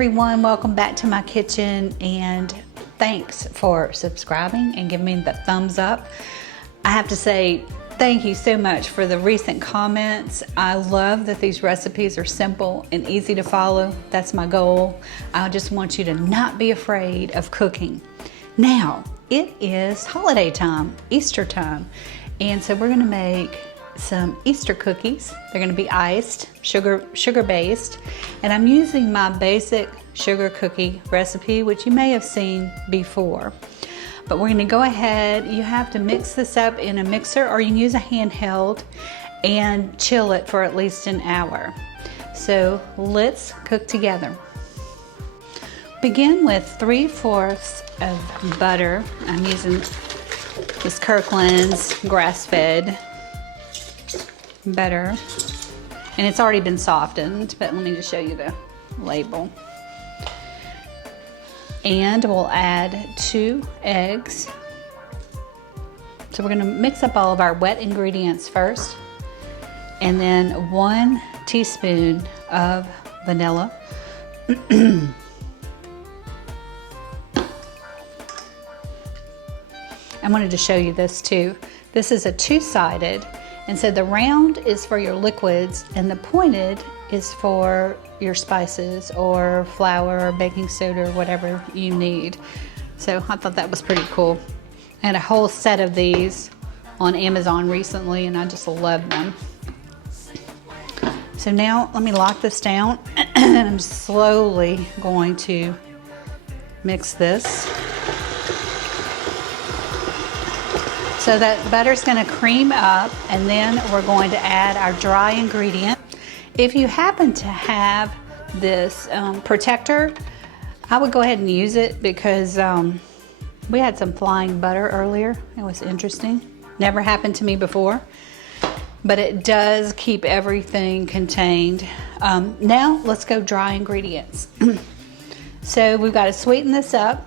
everyone, welcome back to my kitchen, and thanks for subscribing and giving me the thumbs up. I have to say thank you so much for the recent comments. I love that these recipes are simple and easy to follow. That's my goal. I just want you to not be afraid of cooking. Now, it is holiday time, Easter time, and so we're gonna make some Easter cookies. They're gonna be iced, sugar based, and I'm using my basic sugar cookie recipe, which you may have seen before. But we're gonna go ahead, you have to mix this up in a mixer, or you can use a handheld and chill it for at least an hour. So let's cook together. Begin with 3/4 of butter. I'm using this Kirkland's grass-fed butter, and it's already been softened, but let me just show you the label. And we'll add 2 eggs. So we're going to mix up all of our wet ingredients first, and then 1 teaspoon of vanilla. I wanted to show you this too. This is a 2-sided, and so the round is for your liquids and the pointed is for your spices or flour or baking soda or whatever you need. So I thought that was pretty cool. I had a whole set of these on Amazon recently and I just love them. So now let me lock this down and I'm slowly going to mix this. So that butter's gonna cream up, and then we're going to add our dry ingredient. If you happen to have this protector, I would go ahead and use it, because we had some flying butter earlier. It was interesting. Never happened to me before, but it does keep everything contained. Now let's go dry ingredients. So we've got to sweeten this up.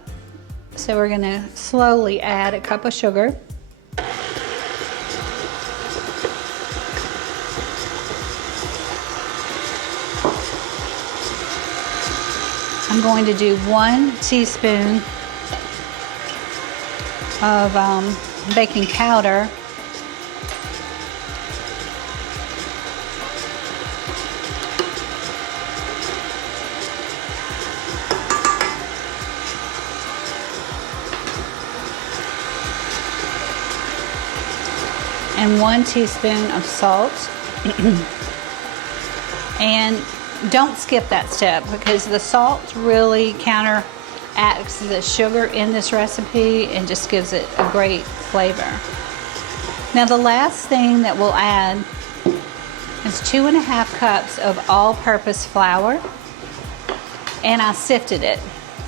So we're gonna slowly add a cup of sugar. I'm going to do 1 teaspoon of baking powder. And 1 teaspoon of salt. And don't skip that step, because the salt really counteracts the sugar in this recipe and just gives it a great flavor. Now the last thing that we'll add is 2½ cups of all-purpose flour, and I sifted it.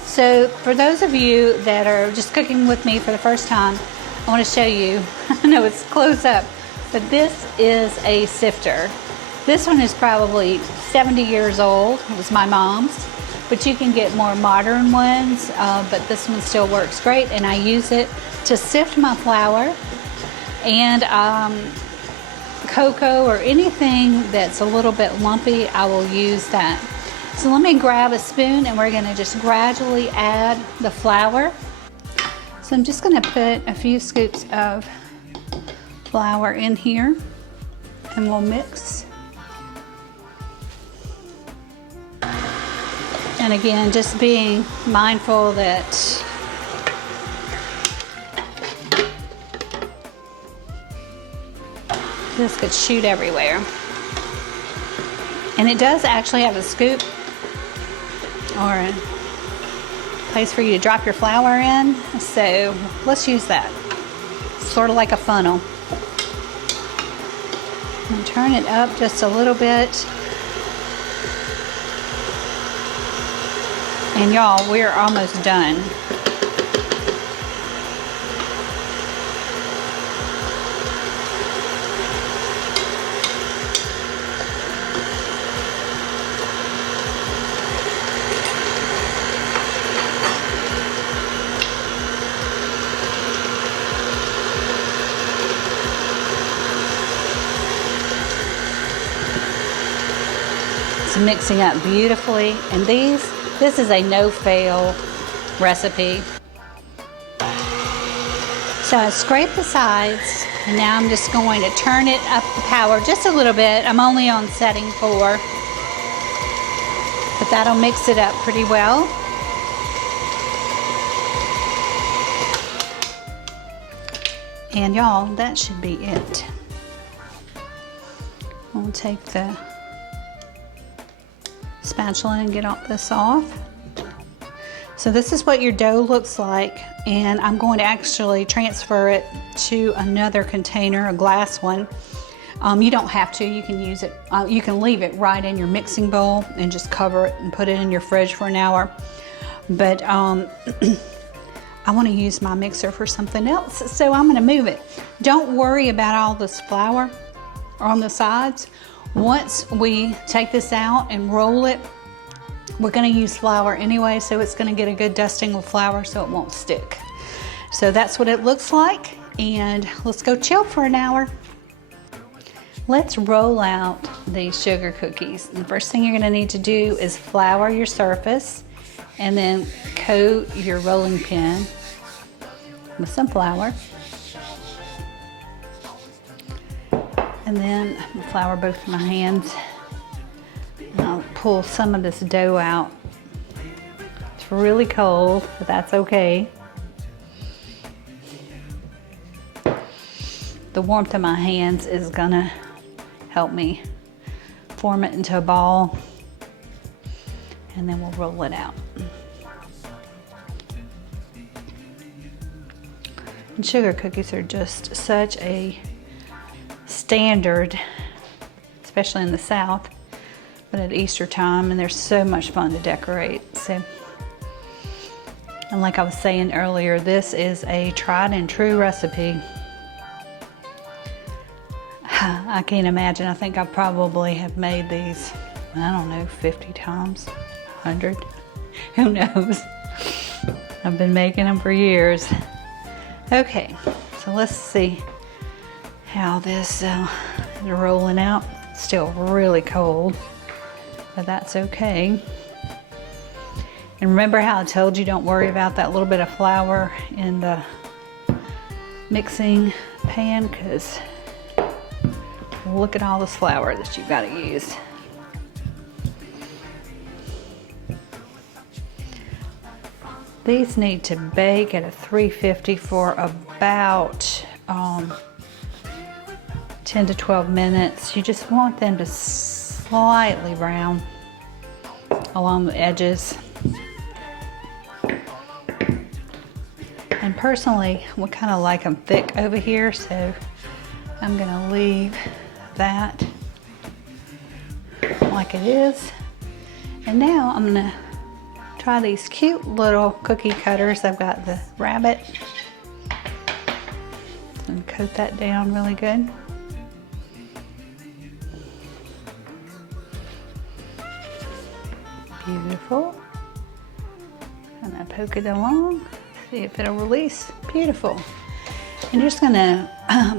So for those of you that are just cooking with me for the first time, I want to show you, I know it's close up, but this is a sifter. This one is probably 70 years old. It was my mom's, but you can get more modern ones, but this one still works great, and I use it to sift my flour and cocoa or anything that's a little bit lumpy. I will use that. So let me grab a spoon, and we're gonna just gradually add the flour. So I'm just gonna put a few scoops of flour in here, and we'll mix. And again, just being mindful that this could shoot everywhere. And it does actually have a scoop or a place for you to drop your flour in. So let's use that. Sort of like a funnel. And turn it up just a little bit. And y'all, we're almost done. It's mixing up beautifully, and these This is a no-fail recipe. So I scraped the sides, and now I'm just going to turn it up the power just a little bit. I'm only on setting 4, but that'll mix it up pretty well. And y'all, that should be it. We'll take the spatula and get all this off. So this is what your dough looks like, and I'm going to actually transfer it to another container, a glass one. You don't have to, you can use it, you can leave it right in your mixing bowl and just cover it and put it in your fridge for an hour. But I want to use my mixer for something else, so I'm going to move it. Don't worry about all this flour on the sides. Once we take this out and roll it, we're going to use flour anyway, so it's going to get a good dusting with flour so it won't stick. So that's what it looks like, and let's go chill for an hour. Let's roll out these sugar cookies. And the first thing you're going to need to do is flour your surface, and then coat your rolling pin with some flour. And then flour both of my hands. And I'll pull some of this dough out. It's really cold, but that's okay. The warmth of my hands is gonna help me form it into a ball, and then we'll roll it out. And sugar cookies are just such a standard, especially in the South, but at Easter time, and they're so much fun to decorate. So, and like I was saying earlier, this is a tried and true recipe. I can't imagine. I think I probably have made these, I don't know, 50 times, 100, who knows. I've been making them for years. Okay, so let's see how this is rolling out. It's still really cold, but that's okay. And remember how I told you don't worry about that little bit of flour in the mixing pan, because look at all this flour that you've got to use. These need to bake at a 350 for about 10 to 12 minutes. You just want them to slightly brown along the edges. And personally, we kind of like them thick over here, so I'm gonna leave that like it is. And now I'm gonna try these cute little cookie cutters. I've got the rabbit, and coat that down really good. Beautiful. And I poke it along, see if it'll release. Beautiful. And you're just gonna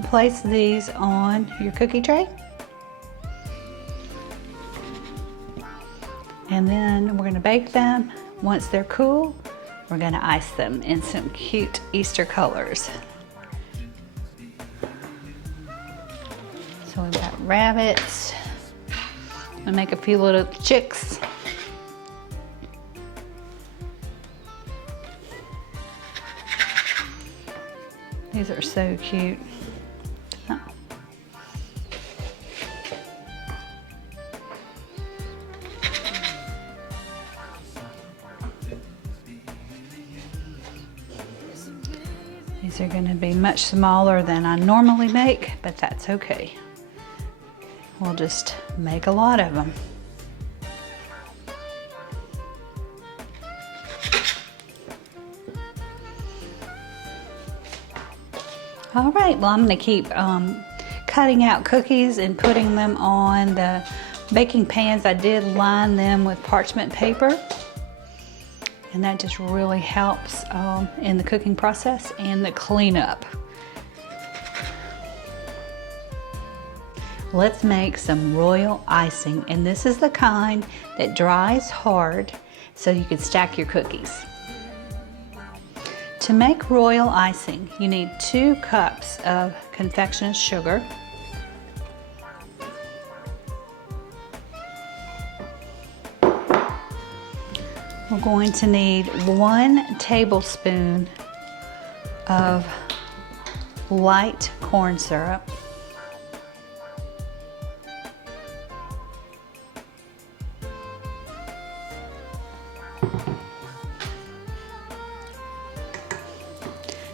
place these on your cookie tray. And then we're gonna bake them. Once they're cool, we're gonna ice them in some cute Easter colors. So we've got rabbits. I'm gonna make a few little chicks. These are so cute. Oh. These are going to be much smaller than I normally make, but that's okay. We'll just make a lot of them. All right, well, I'm going to keep cutting out cookies and putting them on the baking pans. I did line them with parchment paper, and that just really helps in the cooking process and the cleanup. Let's make some royal icing, and this is the kind that dries hard so you can stack your cookies. To make royal icing, you need 2 cups of confectioner sugar, we're going to need 1 tablespoon of light corn syrup,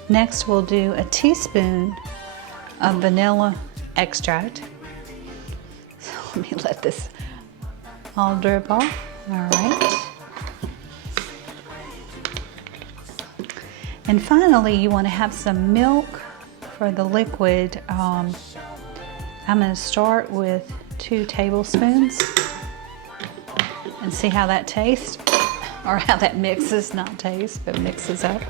next we'll do a teaspoon of vanilla extract. So let me let this all drip off. All right. And finally, you want to have some milk for the liquid. I'm going to start with 2 tablespoons and see how that tastes, or how that mixes, not tastes, but mixes up.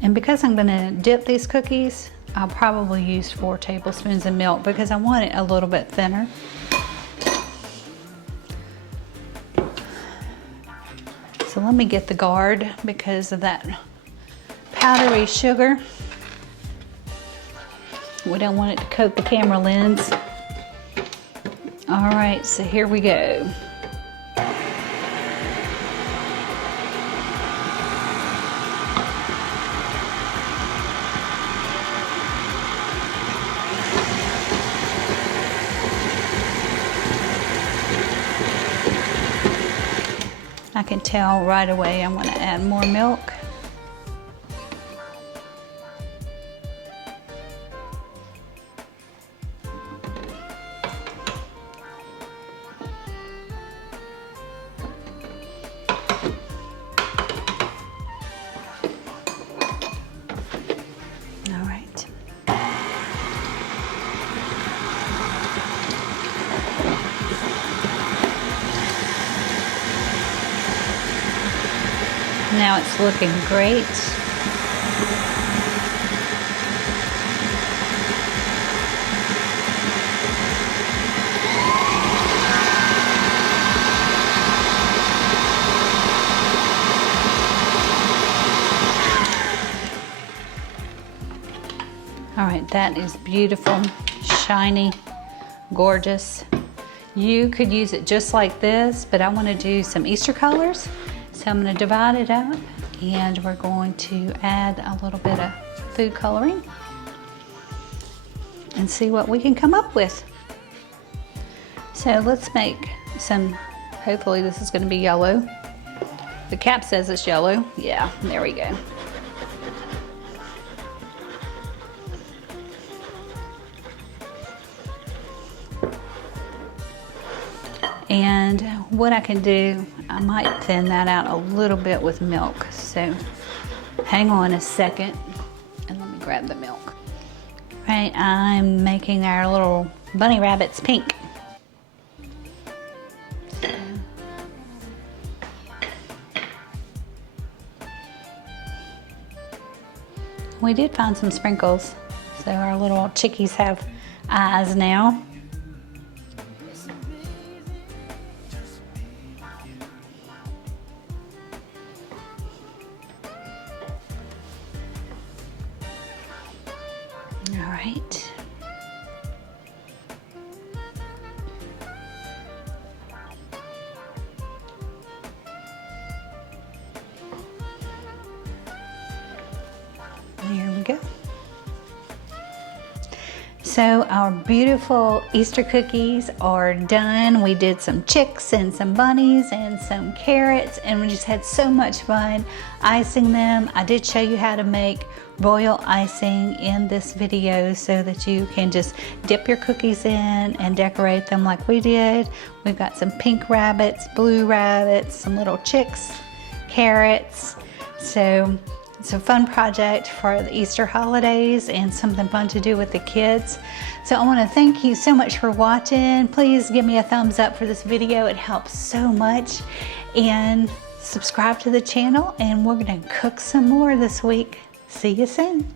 And because I'm going to dip these cookies, I'll probably use 4 tablespoons of milk because I want it a little bit thinner. So let me get the guard because of that powdery sugar. We don't want it to coat the camera lens. All right, so here we go. I can tell right away I'm going to add more milk. All right. Now it's looking great. All right, that is beautiful, shiny, gorgeous. You could use it just like this, but I want to do some Easter colors. So I'm going to divide it up and we're going to add a little bit of food coloring and see what we can come up with. So let's make some, hopefully this is going to be yellow. The cap says it's yellow. Yeah, there we go. And what I can do, I might thin that out a little bit with milk. So hang on a second and let me grab the milk. Right, I'm making our little bunny rabbits pink. So. We did find some sprinkles. So our little chickies have eyes now. All right. There we go. So our beautiful Easter cookies are done. We did some chicks and some bunnies and some carrots, and we just had so much fun icing them. I did show you how to make royal icing in this video so that you can just dip your cookies in and decorate them like we did. We've got some pink rabbits, blue rabbits, some little chicks, carrots. So it's a fun project for the Easter holidays and something fun to do with the kids. So I want to thank you so much for watching. Please give me a thumbs up for this video. It helps so much. And subscribe to the channel, and we're going to cook some more this week. See you soon.